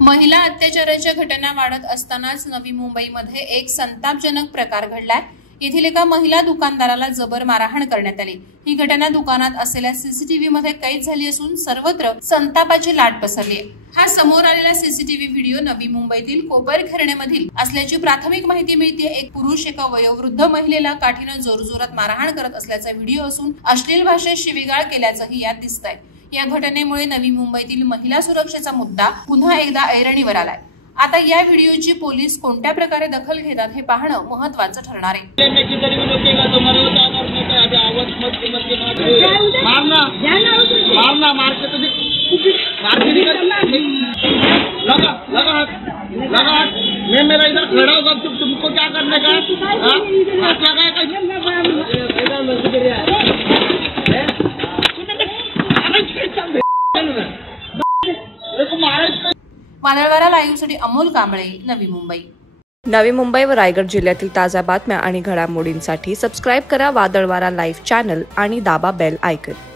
महिला अत्याचाराच्या घटना वाढत असतानाच नवी मुंबईमध्ये एक संतापजनक प्रकार घडलाय। येथील एका महिला दुकानदाराला जबर मारहाण करण्यात आली। ही घटना दुकानात असलेल्या सीसीटीव्ही मध्ये कैद झाली असून सर्वत्र संतापाची लाट पसरली आहे। हा समोर आलेला सीसीटीव्ही व्हिडिओ नवी मुंबईतील कोपरखैरण्यामधील असल्याची प्राथमिक माहिती मिळते। एक पुरुष एका वयोवृद्ध महिलेला काठीने जोरजोरात मारहाण करत असल्याचा व्हिडिओ असून अश्लील भाषेत शिवीगाळ केल्याचंही यात दिसतंय। या घटनेमुळे नवी मुंबईतील महिला सुरक्षेचा मुद्दा पुन्हा एकदा ऐरणीवर आलाय। आता या व्हिडिओची पोलीस कोणत्या प्रकारे दखल घेतात हे पाहणं महत्त्वाचं ठरणार आहे। मैं मेरा इधर खड़ा होगा तुमको क्या करने का वादळवारा लाईव्हसाठी अमोल कांबळे, नवी मुंबई। नवी मुंबई व रायगड जिल्ह्यातील ताज्या बातम्या आणि घडामोडींसाठी सबस्क्राईब करा वादळवारा लाईव्ह चॅनल आणि दाबा बेल आयकॉन।